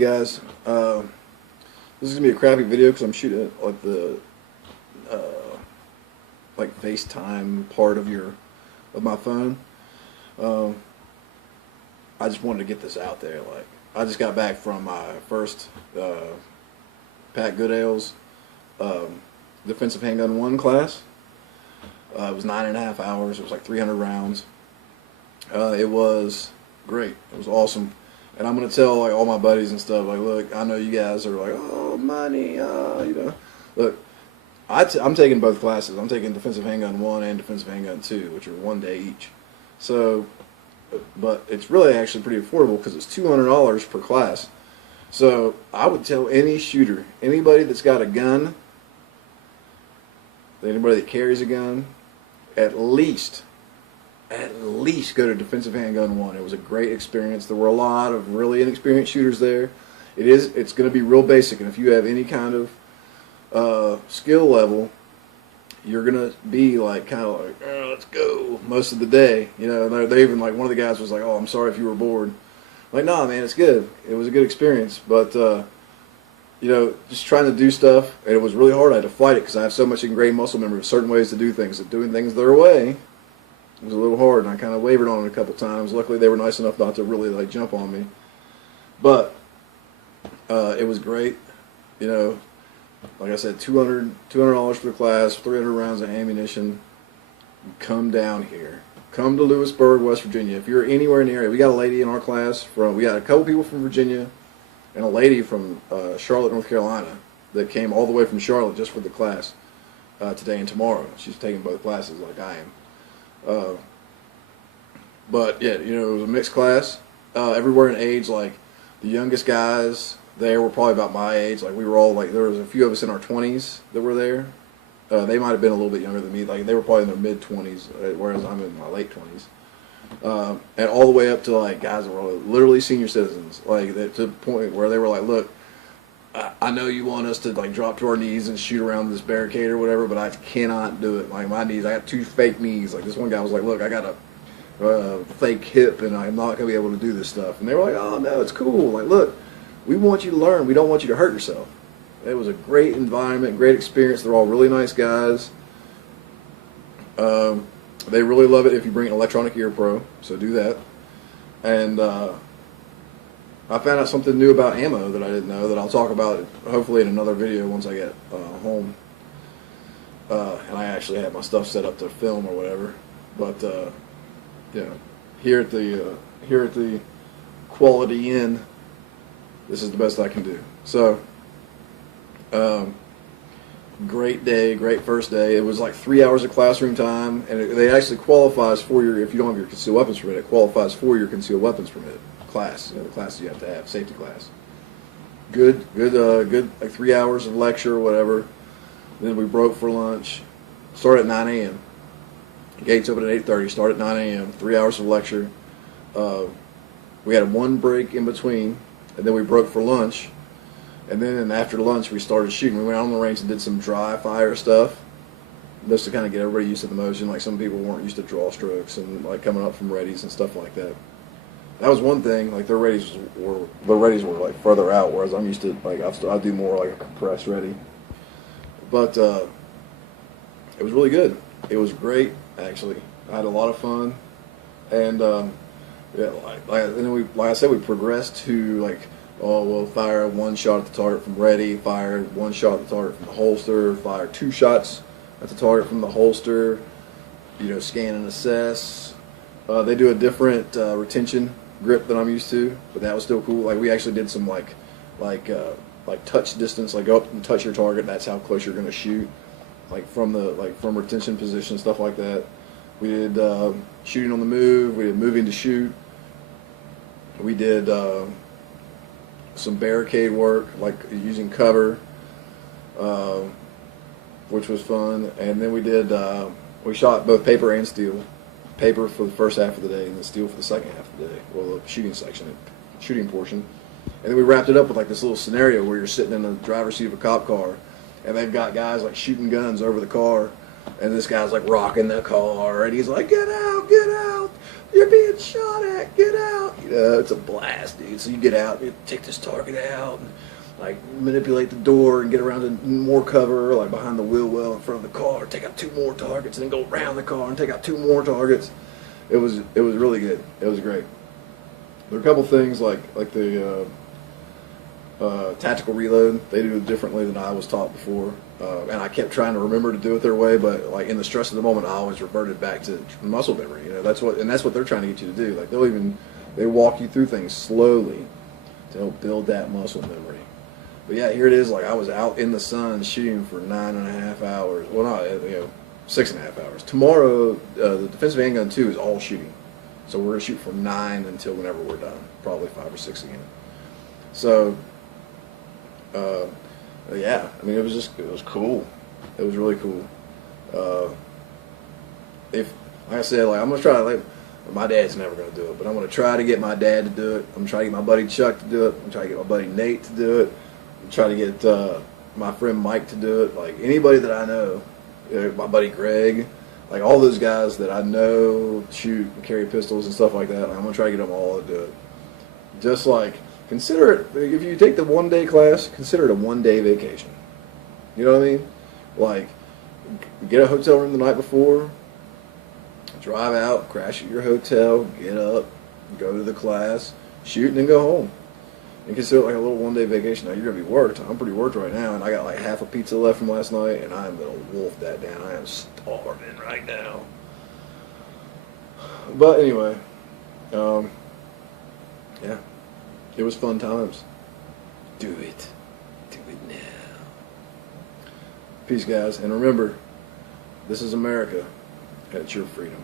guys, this is gonna be a crappy video because I'm shooting it like the like FaceTime part of my phone. I just wanted to get this out there. Like, I just got back from my first Pat Goodale's Defensive Handgun I class. It was 9.5 hours. It was like 300 rounds. It was great. It was awesome. And I'm gonna tell like all my buddies and stuff, like, look, I know you guys are like, oh, money, you know. Look, I'm taking both classes. I'm taking Defensive Handgun I and Defensive Handgun II, which are 1 day each. So, but it's really actually pretty affordable because it's $200 per class. So I would tell any shooter, anybody that's got a gun, anybody that carries a gun, at least go to Defensive Handgun I. It was a great experience. There were a lot of really inexperienced shooters there. It's going to be real basic, and if you have any kind of skill level, you're going to be like kind of like, oh, let's go most of the day. You know, they even like one of the guys was like, oh, I'm sorry if you were bored. I'm like, nah, man, it's good. It was a good experience, but you know, just trying to do stuff, and it was really hard. I had to fight it because I have so much ingrained muscle memory of certain ways to do things. That doing things their way was a little hard, and I kind of wavered on it a couple times. Luckily, they were nice enough not to really like jump on me. But it was great. You know, like I said, $200 for the class, 300 rounds of ammunition. Come down here. Come to Lewisburg, West Virginia. If you're anywhere in the area, we got a lady in our class we got a couple people from Virginia, and a lady from Charlotte, North Carolina, that came all the way from Charlotte just for the class today and tomorrow. She's taking both classes like I am. But yeah, you know, it was a mixed class. Everywhere in age, like the youngest guys there were probably about my age. Like we were all like, there was a few of us in our 20s that were there. They might have been a little bit younger than me. Like they were probably in their mid 20s, whereas I'm in my late 20s. And all the way up to like guys that were literally senior citizens, like to the point where they were like, look, I know you want us to like drop to our knees and shoot around this barricade or whatever, but I cannot do it. Like my knees, I got 2 fake knees. Like this one guy was like, look, I got a fake hip and I'm not going to be able to do this stuff. And they were like, oh no, it's cool. Like, look, we want you to learn. We don't want you to hurt yourself. It was a great environment, great experience. They're all really nice guys. They really love it if you bring an electronic ear pro, so do that. And I found out something new about ammo that I didn't know that I'll talk about hopefully in another video once I get home. And I actually have my stuff set up to film or whatever. But you know, here at the Quality Inn, this is the best I can do. So great day, great first day. It was like 3 hours of classroom time, and they actually qualifies for your, if you don't have your concealed weapons permit, it qualifies for your concealed weapons permit class. You know, the class you have to have, safety class. Good, like 3 hours of lecture or whatever. Then we broke for lunch. Started at 9 a.m. Gates open at 8:30. Start at 9 a.m. 3 hours of lecture. We had 1 break in between, and then we broke for lunch. And then after lunch, we started shooting. We went out on the range and did some dry fire stuff, just to kind of get everybody used to the motion. Like some people weren't used to draw strokes and like coming up from readies and stuff like that. That was one thing. Like their readies were like further out, whereas I'm used to like I do more like a compressed ready. But it was really good. It was great actually. I had a lot of fun, and yeah, and then like I said, we progressed to like, oh, we'll fire 1 shot at the target from ready, fire 1 shot at the target from the holster, fire 2 shots at the target from the holster, you know, scan and assess. They do a different retention grip than I'm used to, but that was still cool. Like we actually did some like touch distance, like go up and touch your target. That's how close you're going to shoot, like from retention position, stuff like that. We did shooting on the move. We did moving to shoot. We did some barricade work, like using cover, which was fun. And then we shot both paper and steel. Paper for the first half of the day, and then steel for the second half of the day. Well, the shooting portion. And then we wrapped it up with like this little scenario where you're sitting in the driver's seat of a cop car, and they've got guys like shooting guns over the car, and this guy's like rocking the car, and he's like, get out, You're being shot at. Get out. You know, it's a blast, dude. So you get out, you take this target out, and like manipulate the door and get around to more cover, like behind the wheel well in front of the car. Take out 2 more targets, and then go around the car and take out 2 more targets. It was really good. It was great. There are a couple things like the tactical reload. They do it differently than I was taught before, and I kept trying to remember to do it their way. But like in the stress of the moment, I always reverted back to muscle memory. You know, that's what they're trying to get you to do. Like they walk you through things slowly to help build that muscle memory. But yeah, here it is. Like I was out in the sun shooting for 9.5 hours. Well, not 6.5 hours. Tomorrow, the Defensive Handgun II is all shooting. So we're going to shoot from 9 until whenever we're done. Probably 5 or 6 again. So, yeah. I mean, it was cool. It was really cool. Like I said, like I'm going to try, like, my dad's never going to do it, but I'm going to try to get my dad to do it. I'm going to try to get my buddy Chuck to do it. I'm going to try to get my buddy Nate to do it. I'm going to try to get my friend Mike to do it. Like, anybody that I know, my buddy Greg, like all those guys that I know shoot and carry pistols and stuff like that, like I'm going to try to get them all to do it. Just like, consider it, if you take the 1-day class, consider it a 1-day vacation. You know what I mean? Like, get a hotel room the night before, drive out, crash at your hotel, get up, go to the class, shoot, and then go home. And consider it like a little 1-day vacation. Now, you're going to be worked. I'm pretty worked right now, and I got like half a pizza left from last night, and I'm going to wolf that down. I am starving right now. But anyway, yeah, it was fun times. Do it. Do it now. Peace, guys. And remember, this is America, and it's your freedom.